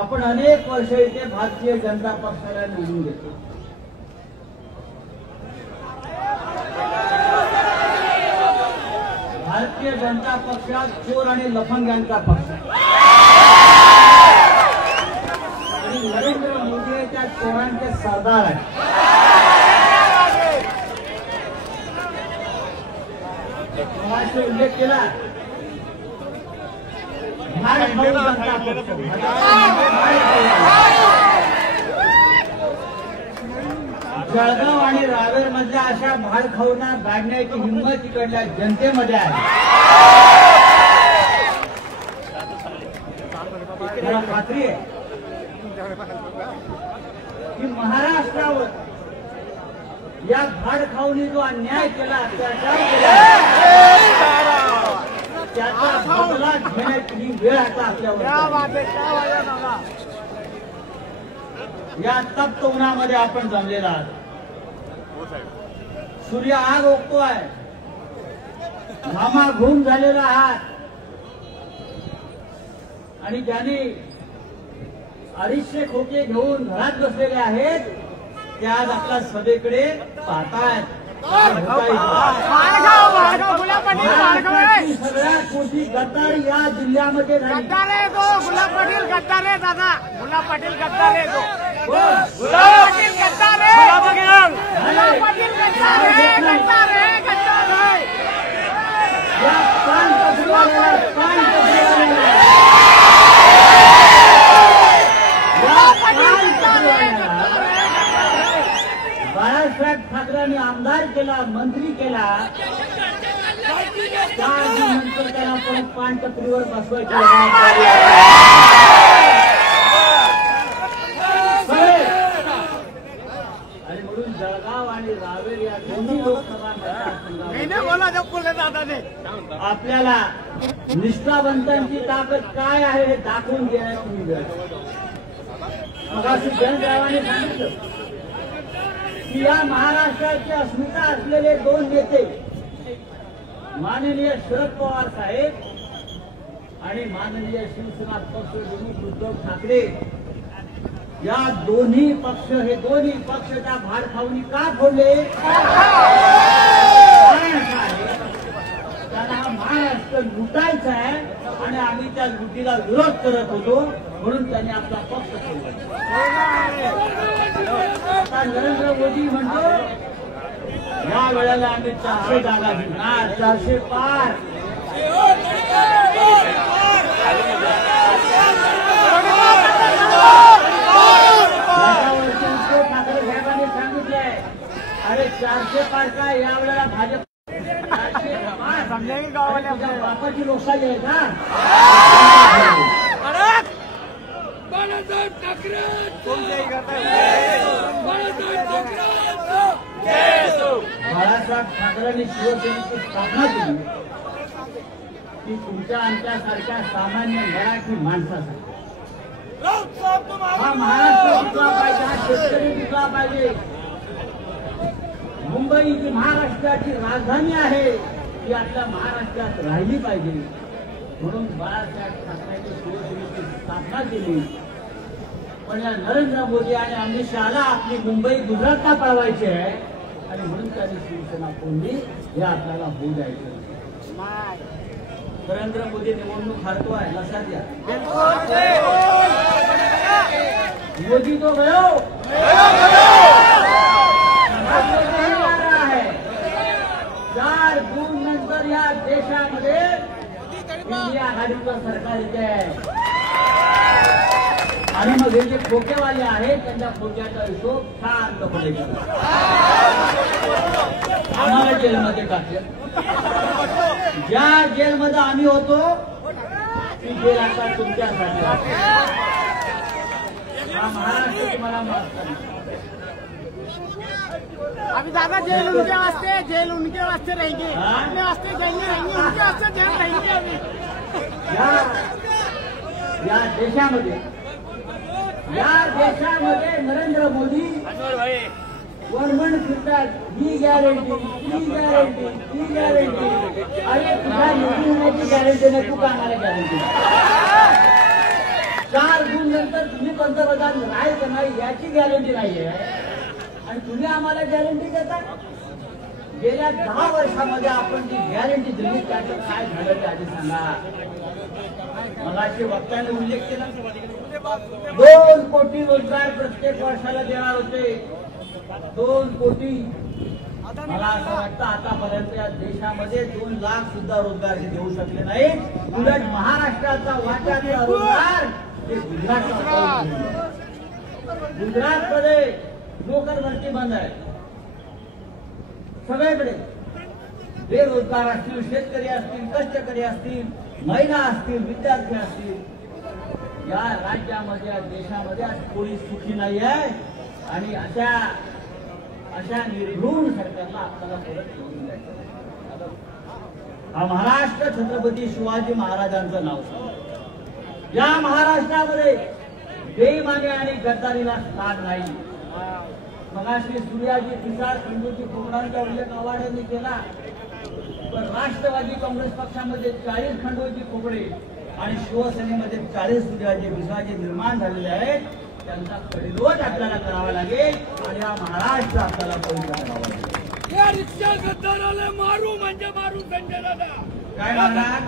आपण अनेक वर्ष इथे भारतीय जनता पक्षाला निवडून देतो. भारतीय जनता पक्षात चोर आणि लफंग्यांचा पक्ष आणि नरेंद्र मोदी त्या चोरांचे सरदार आहेत. कोणाशी उल्लेख केला जळगाव आणि रावेर मधल्या अशा भाडखाऊंना गाडण्याची हिंमत इकडल्या जनतेमध्ये आहे. मला खात्री आहे की महाराष्ट्रावर या भाडखाऊंनी जो अन्याय केला, अत्याचार केला, त्याचा बदला घेण्याची ही वेळ आता आपल्यावर. या तप्त उन्हामध्ये आपण जमलेला आहात. सूर्य आग ओकतोय, घामाघूम झालेला आहात आणि ज्यांनी 250 खोके घेऊन घरात बसलेले आहेत ते आज आपल्या सभेकडे पाहतायत. सगळ्यात मोठी गद्दार या जिल्ह्यामध्ये झाली. गुलाब पाटील गद्दार आहे दादा. गुलाब पाटील गद्दार आहे. गुलाब पाटील गद्दार आहे. गुलाब पाटील गद्दार आहे. गद्दार आहे. गद्दार आहे. बाळासाहेब ठाकरेंनी आमदार केला, मंत्री केला, नंतर त्याला परत पानटपरीवर बसवायचं आणि म्हणून जळगाव आणि रावेर या दोन्ही लोकसभा मतदारसंघात आपल्याला निष्ठावंतांची ताकद काय आहे हे दाखवून देण्याची वेळ. मगाशी जनदेवाने सांगितलं की या महाराष्ट्राची अस्मिता असलेले 2 नेते माननीय शरद पवार साहेब आणि माननीय शिवसेना पक्षप्रमुख उद्धव ठाकरे या दोन्ही पक्ष त्या भाडखाऊंनी का फोडले? त्यांना हा महाराष्ट्र लुटायचा आहे आणि आम्ही त्या लुटीला विरोध करत होतो म्हणून त्यांनी आपला पक्ष सोडला. आता नरेंद्र मोदी म्हणतो या वेळेला आम्ही 400 जागा घेणार, 400 पार. ठाकरे साहेबांनी सांगितलंय अरे 400 पार काय या वेळेला भाजप बापाची लोकशाही आहे का? बाळासाहेब ठाकरे बाळासाहेब ठाकरेंनी शिवसेनेची स्थापना केली ती तुमच्या आमच्यासारख्या सामान्य मराठी माणसासाठी. हा महाराष्ट्र टिकला पाहिजे, हा शेतकरी टिकला पाहिजे. मुंबई जी महाराष्ट्राची राजधानी आहे ती आपल्या महाराष्ट्रात राहिली पाहिजे म्हणून बाळासाहेब ठाकरेंनी शिवसेनेची स्थापना केली. पण या नरेंद्र मोदी आणि अमित शहाला आपली मुंबई गुजरातला पळवायची आहे आणि म्हणून त्यांनी शिवसेना फोडली. हे आपल्याला होऊ द्यायचं. नरेंद्र मोदी निवडणूक हरतोय, लक्षात घ्या. मोदी तो गयो आहे. 4 जून नंतर या देशामध्ये इंडिया आघाडीचं सरकार येते आहे आणि मग हे जे खोकेवाले आहेत त्यांच्या खोक्याचा हिशोब शांतपणे करा. आम्हाला जेलमध्ये टाकलं. ज्या जेलमध्ये आम्ही होतो ती जेल आता तुमच्यासाठी आहे. हा महाराष्ट्र तुम्हाला माफ करणार. अभी दादा जेल उनके वास्ते रहेंगे, अपने वास्ते रहेंगे, उनके वास्ते जेल रहेंगे. अभी या देशामध्ये नरेंद्र मोदी वरमण फिरतात. ही गॅरंटी, ही गॅरंटी, ही गॅरंटी. अरे तुझ्या निवडून होण्याची गॅरंटी नाही, तू कामाला गॅरंटी. 4 जून नंतर तुम्ही पंतप्रधान राहायचं नाही याची गॅरंटी नाहीये आणि तुम्ही आम्हाला गॅरंटी देता. गेल्या 10 वर्षामध्ये आपण जी गॅरंटी दिली त्याचं काय झालं ते आधी सांगा. मगाशी वक्त्याने उल्लेख केला 2 कोटी रोजगार प्रत्येक वर्षाला देणार होते. 2 कोटी. मला असं वाटतं आतापर्यंत या देशामध्ये 2 लाख सुद्धा रोजगार हे देऊ शकले नाही. उलट महाराष्ट्राचा वाट्यातला रोजगार ते गुजरातला. गुजरातमध्ये नोकर भरती बंद आहे सगळीकडे. बेरोजगार असतील, शेतकरी असतील, कष्टकरी असतील, महिला असतील, विद्यार्थी असतील, या राज्यामध्ये या देशामध्ये आज कोणी सुखी नाही आहे. आणि अशा निर्घृण सरकारला आपल्याला परत घेऊन जायचं. हा महाराष्ट्र छत्रपती शिवाजी महाराजांचं नाव. या महाराष्ट्रामध्ये बेईमानी आणि गद्दारीला स्थान नाही. मगाशी सूर्याजी पिसाळ खंडोजी खोबरांचा उल्लेख आव्हाडांनी केला. पण राष्ट्रवादी काँग्रेस पक्षामध्ये 40 खंडोजी खोबरे आणि शिवसेनेमध्ये 40 सूर्याजी पिसाळजी निर्माण झालेले आहेत. त्यांचा परिरोध आपल्याला करावा लागेल आणि हा महाराष्ट्र आपल्याला पवित्र करावा लागेल. या रिक्षा गद्दाराला मारू म्हणजे मारू संजय दादा. काय मारणार?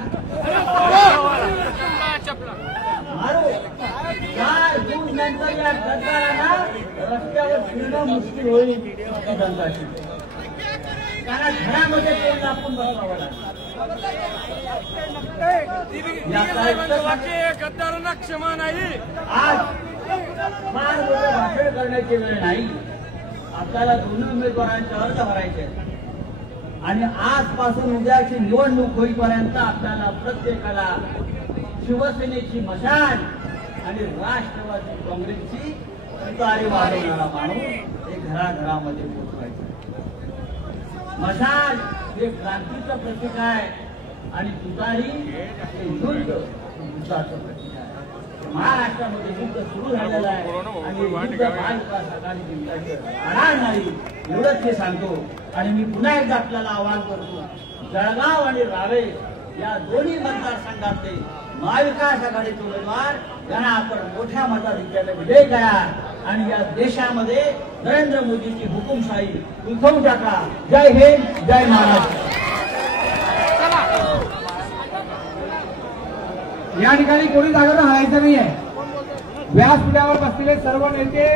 मारू. 4 जून नंतर या गद्दारांना रस्त्यावर फिरणं मुश्किल होईल. जनताची कारण घरामध्ये तोंड आपण बसवावं लागेल. गद्दारांना क्षमा नाही. आज फार मोठं भाषण करण्याची वेळ नाही. आपल्याला 2 उमेदवारांचे अर्ज भरायचे आणि आजपासून उद्याची निवडणूक होईपर्यंत आपल्याला प्रत्येकाला शिवसेनेची मशाल आणि राष्ट्रवादी काँग्रेसची तुतारी वाजवणारा माणूस हे घराघरामध्ये पोचवायचं. मशाल हे क्रांतीचं प्रतीक आहे आणि तुतारी हे युद्धाचं प्रतीक आहे. महाराष्ट्रामध्ये युद्ध सुरू झालेलं आहे आणि युद्ध महाविकास आघाडी जिंकायचं राहणार नाही एवढंच हे सांगतो. आणि मी पुन्हा एकदा आपल्याला आवाहन करतो, जळगाव आणि रावे या दोन्ही मतदारसंघातले महाविकास आघाडीचे उमेदवार यांना आपण मोठ्या मताधिक्याने विजय करा आणि या देशामध्ये नरेंद्र मोदीची हुकुमशाही उलथवून टाका. जय हिंद, जय महाराष्ट्र. या ठिकाणी कोणी जागा हरायचं नाहीये. व्यासपीठावर बसलेले सर्व नेते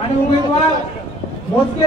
आणि उमेदवार मोजके